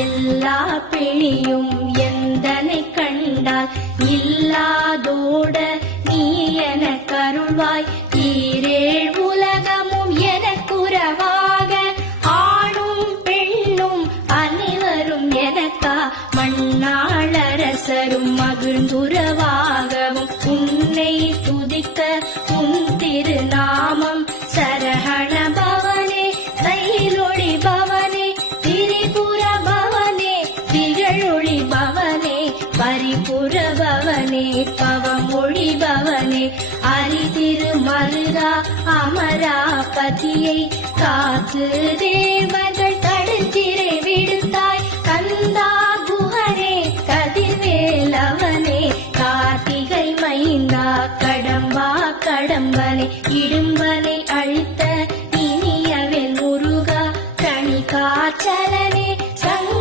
எல்லா பிணியும் எந்தனை கண்டால் இல்லாதோட நீ என கருள்வாய். ஈரேழ் உலகமும் எனக்குறவாக ஆணும் பெண்ணும் அனைவரும் எனக்கா மண்ணாளரசரும் மகிழ்ந்துறவாகவும் உன்னை துதிக்க உன் திருநாமம் சரஹண பவனே சைலொளி பவனே திரிபுர பவனே திகழொளி பவனே பரிபுர பவனே பவமொழி பவனே அரிதிரு மருதா அமராபதியை காத்து தேவ